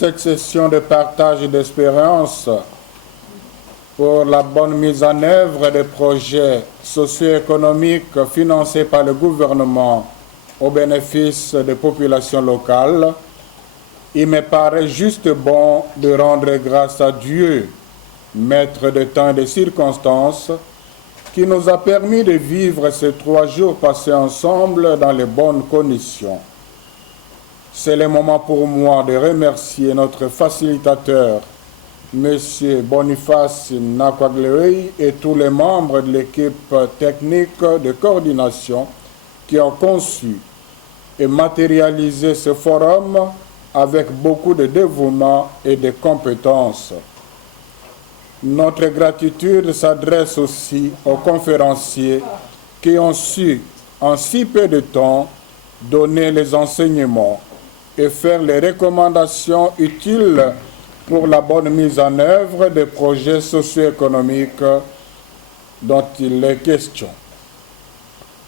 Cette session de partage d'espérance pour la bonne mise en œuvre des projets socio-économiques financés par le gouvernement au bénéfice des populations locales, il me paraît juste bon de rendre grâce à Dieu, maître de temps et de circonstances, qui nous a permis de vivre ces 3 jours passés ensemble dans les bonnes conditions. C'est le moment pour moi de remercier notre facilitateur, M. Boniface Nakwaglewe, et tous les membres de l'équipe technique de coordination qui ont conçu et matérialisé ce forum avec beaucoup de dévouement et de compétences. Notre gratitude s'adresse aussi aux conférenciers qui ont su, en si peu de temps, donner les enseignements et faire les recommandations utiles pour la bonne mise en œuvre des projets socio-économiques dont il est question.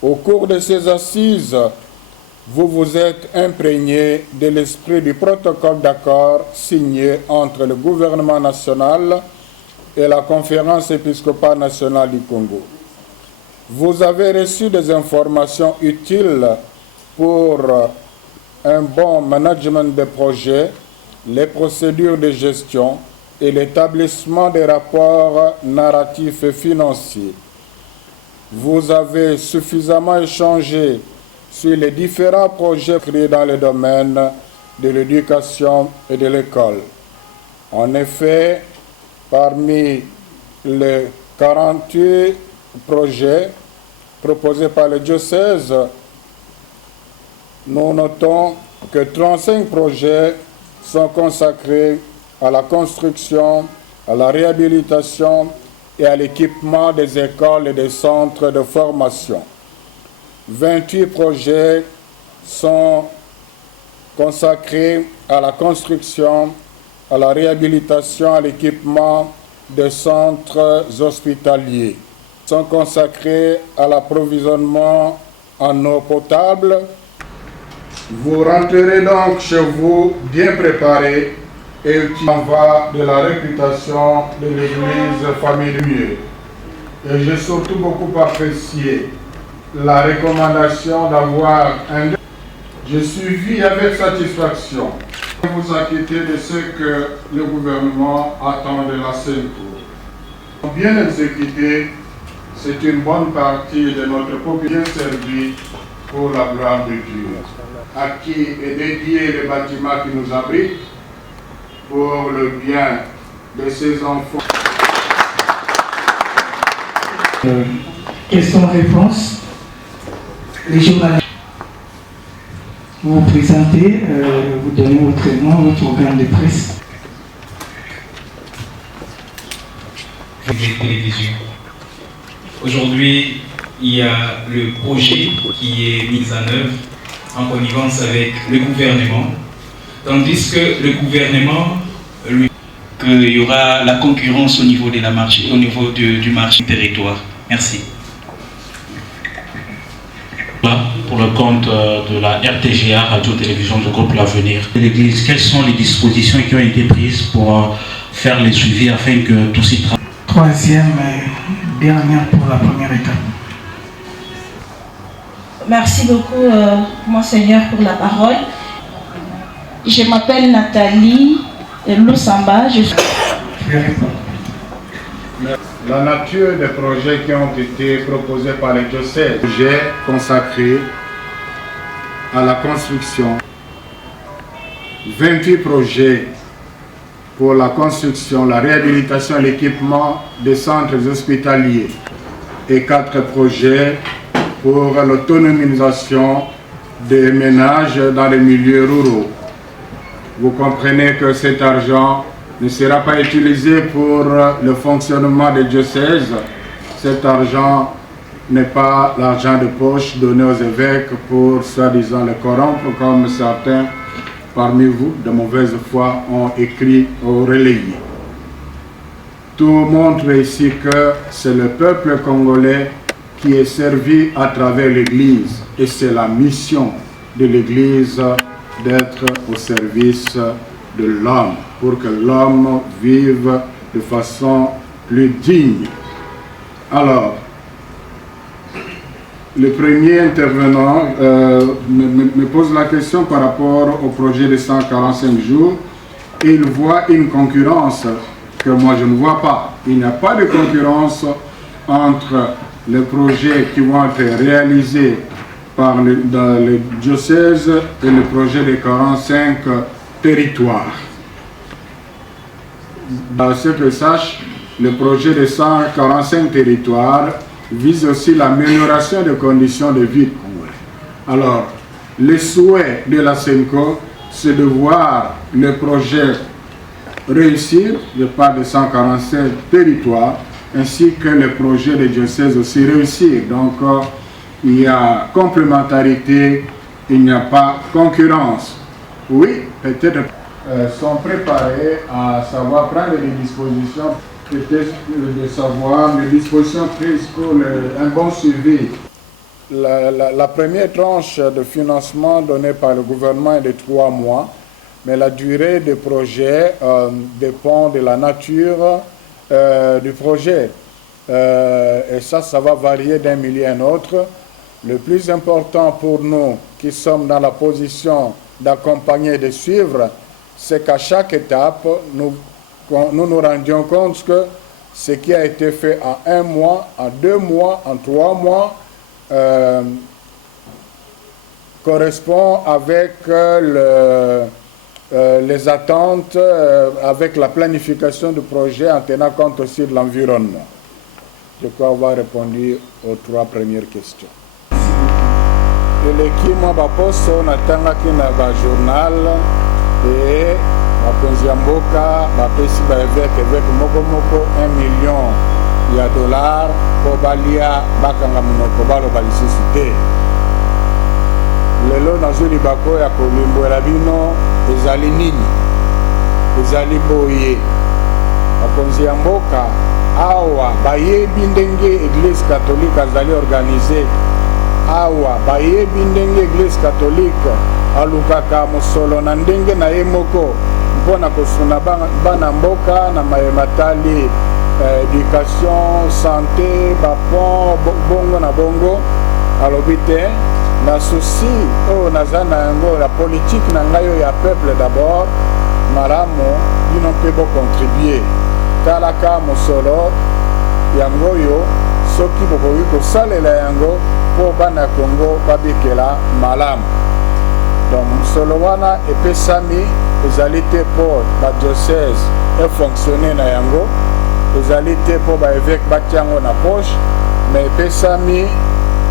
Au cours de ces assises, vous vous êtes imprégné de l'esprit du protocole d'accord signé entre le gouvernement national et la Conférence épiscopale nationale du Congo. Vous avez reçu des informations utiles pour un bon management de projet, les procédures de gestion et l'établissement des rapports narratifs et financiers. Vous avez suffisamment échangé sur les différents projets créés dans le domaine de l'éducation et de l'école. En effet, parmi les 48 projets proposés par le diocèse, nous notons que 35 projets sont consacrés à la construction, à la réhabilitation et à l'équipement des écoles et des centres de formation. 28 projets sont consacrés à la construction, à la réhabilitation, à l'équipement des centres hospitaliers. Sont consacrés à l'approvisionnement en eau potable. Vous rentrerez donc chez vous bien préparés et il en va de la réputation de l'Église Famille du Mieux. Et j'ai surtout beaucoup apprécié la recommandation d'avoir un... Je suivis avec satisfaction. Vous inquiétez de ce que le gouvernement attend de la Sainte-Cour. Bien exécuté, c'est une bonne partie de notre peuple bien servi pour la gloire de Dieu, à qui est dédié le bâtiment qui nous abrite pour le bien de ses enfants. Questions-réponses. Les journalistes, vous vous présentez, vous donnez votre nom, votre organe de presse. Télévision. Aujourd'hui, il y a le projet qui est mis en œuvre en connivence avec le gouvernement, tandis que le gouvernement, lui, qu'il y aura la concurrence au niveau de la marché, au niveau du marché territoire. Merci. Pour le compte de la RTGA, Radio-Télévision du groupe L'Avenir de l'Église, quelles sont les dispositions qui ont été prises pour faire les suivis afin que tout s'y travaille? Troisième et dernière pour la première étape. Merci beaucoup, Monseigneur, pour la parole. Je m'appelle Nathalie Lusamba. La nature des projets qui ont été proposés par les diocèses, projets consacrés à la construction, 28 projets pour la construction, la réhabilitation et l'équipement des centres hospitaliers et 4 projets pour l'autonomisation des ménages dans les milieux ruraux. Vous comprenez que cet argent ne sera pas utilisé pour le fonctionnement des diocèses. Cet argent n'est pas l'argent de poche donné aux évêques pour soi-disant le corrompre, comme certains parmi vous de mauvaise foi ont écrit ou relayé. Tout montre ici que c'est le peuple congolais qui est servi à travers l'Église et c'est la mission de l'Église d'être au service de l'homme, pour que l'homme vive de façon plus digne. Alors, le premier intervenant me pose la question par rapport au projet de 145 jours. Il voit une concurrence que moi je ne vois pas. Il n'y a pas de concurrence entre les projets qui vont être réalisés dans le diocèse et le projet des 45 territoires. Dans ce que je sache, le projet des 145 territoires vise aussi l'amélioration des conditions de vie. Alors, le souhait de la SENCO, c'est de voir le projet réussir, je parle de 147 territoires, ainsi que le projet des diocèses aussi réussir. Donc, il y a complémentarité, il n'y a pas concurrence. Oui, peut-être sont préparés à savoir prendre des dispositions, peut-être de savoir les dispositions prises pour un bon suivi. La première tranche de financement donnée par le gouvernement est de 3 mois, mais la durée du projet dépend de la nature du projet. Et ça va varier d'un milieu à un autre. Le plus important pour nous qui sommes dans la position d'accompagner et de suivre, c'est qu'à chaque étape, nous nous rendions compte que ce qui a été fait en 1 mois, en 2 mois, en 3 mois, correspond avec les attentes, avec la planification du projet en tenant compte aussi de l'environnement. Je crois avoir répondu aux 3 premières questions. Eleki mwa baposo natangaki na journal et bakonzi ya mboka bapesi baevêque moko 1 million ya dollars po balia bakanga monoko baloba lisusu te. Lelo nazwi libako ya kolimbwela bino ezali nini, ezali boye. Bakonzi ya mboka awa bayebi ndenge Église catholique azali organisée, awa bayebi ndenge Église catholique alukaka mosolo na ndenge na ye moko mpona kosuna bana mboka na matali éducation, santé, bapon, bongo na bongo. Alobi te na souci oyo naza na yango la politique na ngai oyo ya peuple d'abord, malamu bino mpe bocontribue. Talaka mosolo yango oyo soki bokoki kosalela yango mpo bana Congo babikela malamu. Donc mosolo wana epesami ezali te mpo badiocèse efonctionne na yango, ezali te mpo baévêque batia yango na poche, mais epesami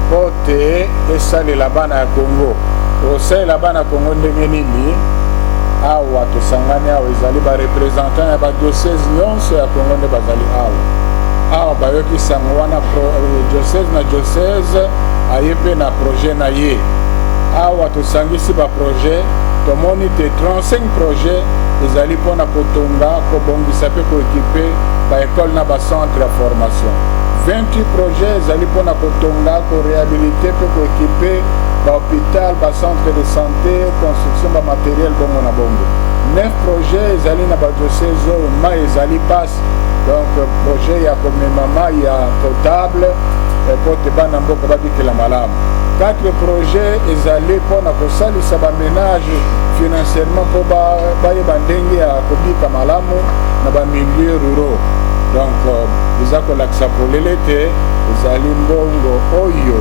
mpo te esalela bana ya Congo. Osalela bana ya Congo ndenge nini? Awa tosangani awa ezali barepresentant ya badiocèse nyonso ya Congo nde bazali awa bayoki sango wana diocèse na diocèse aye mpe na projet na ye. Awa tosangisi baprojet, tomoni te 35 projet ezali mpona kotonga kobongisa mpe koekipe baekole na bacentre ya formation. 28 projet ezali mpona kotonga koréhabilite mpe koekipe bahôpital, bacentre de santé, construction bamateriel bongo na bongo. 9 projet ezali na badiocèse oyo mai ezali passe, donc projet ya komema mai ya potable po te bana mboka babikela malamu. 4 projets ezali mpona kosalisa baménage financièrement mpo bayeba ndenge ya kobika malamu na bamilieu ruraux. Donc eza kolakisa polele te ezali mbongo oyo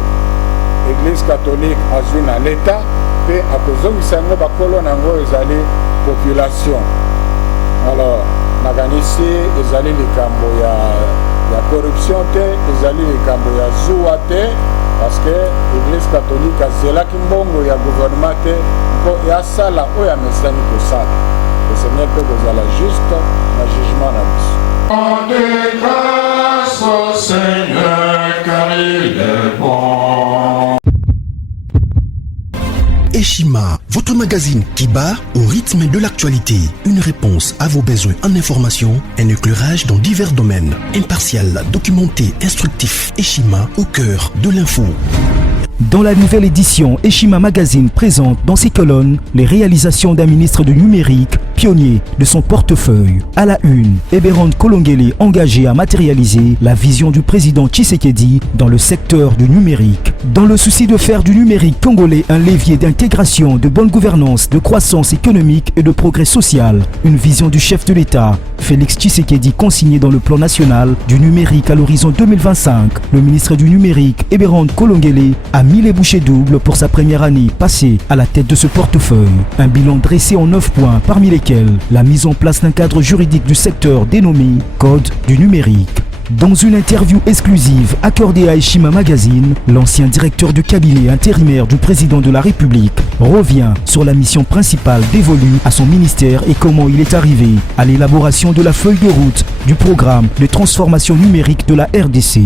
Église catholique azwi na l'État mpe akozongisa yango bakolo nango ezali population. Alors nakanisi ezali likambo ya corruption te, ezali likambo ya zuwa te, parce que Église catholique azelaki mbongo ya gouvernement te mpo yasala oyo amesani kosala. Le Seigneur peut kozala juste na jugement na biso. Rendez grâce au Seigneur car il est bon. Eshima, votre magazine qui bat au rythme de l'actualité. Une réponse à vos besoins en information, un éclairage dans divers domaines. Impartial, documenté, instructif. Eshima, au cœur de l'info. Dans la nouvelle édition, Eshima Magazine présente dans ses colonnes les réalisations d'un ministre du numérique, pionnier de son portefeuille. À la une, Eberhard Kolongele engagé à matérialiser la vision du président Tshisekedi dans le secteur du numérique. Dans le souci de faire du numérique congolais un levier d'intégration, de bonne gouvernance, de croissance économique et de progrès social, une vision du chef de l'État, Félix Tshisekedi consignée dans le plan national du numérique à l'horizon 2025. Le ministre du numérique, Eberhard Kolongele, a mis les bouchées doubles pour sa première année passée à la tête de ce portefeuille. Un bilan dressé en 9 points, parmi lesquels la mise en place d'un cadre juridique du secteur dénommé Code du numérique. Dans une interview exclusive accordée à Eshima Magazine, l'ancien directeur du cabinet intérimaire du président de la République revient sur la mission principale dévolue à son ministère et comment il est arrivé à l'élaboration de la feuille de route du programme de transformation numérique de la RDC.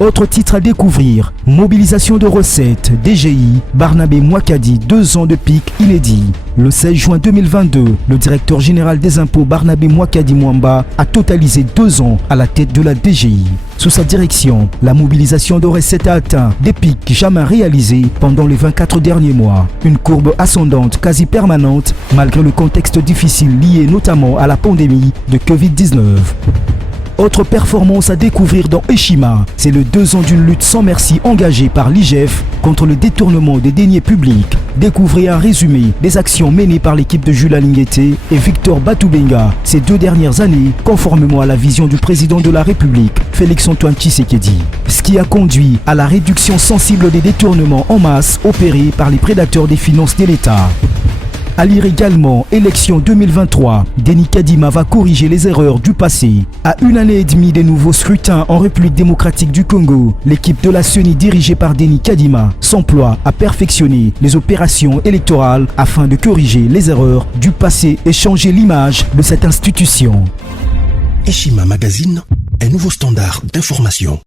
Autre titre à découvrir, mobilisation de recettes, DGI, Barnabé Mouakadi, 2 ans de pic inédit. Le 16 juin 2022, le directeur général des impôts Barnabé Mouakadi Mwamba a totalisé 2 ans à la tête de la DGI. Sous sa direction, la mobilisation de recettes a atteint des pics jamais réalisés pendant les 24 derniers mois. Une courbe ascendante quasi permanente malgré le contexte difficile lié notamment à la pandémie de Covid-19. Autre performance à découvrir dans Eshima, c'est le 2 ans d'une lutte sans merci engagée par l'IGF contre le détournement des deniers publics. Découvrez un résumé des actions menées par l'équipe de Jules Alinguete et Victor Batoubenga ces 2 dernières années, conformément à la vision du président de la République, Félix-Antoine Tshisekedi. Ce qui a conduit à la réduction sensible des détournements en masse opérés par les prédateurs des finances de l'État. À lire également, élection 2023, Denis Kadima va corriger les erreurs du passé. À 1 année et demie des nouveaux scrutins en République démocratique du Congo, l'équipe de la CENI dirigée par Denis Kadima s'emploie à perfectionner les opérations électorales afin de corriger les erreurs du passé et changer l'image de cette institution. Eshima Magazine, un nouveau standard d'information.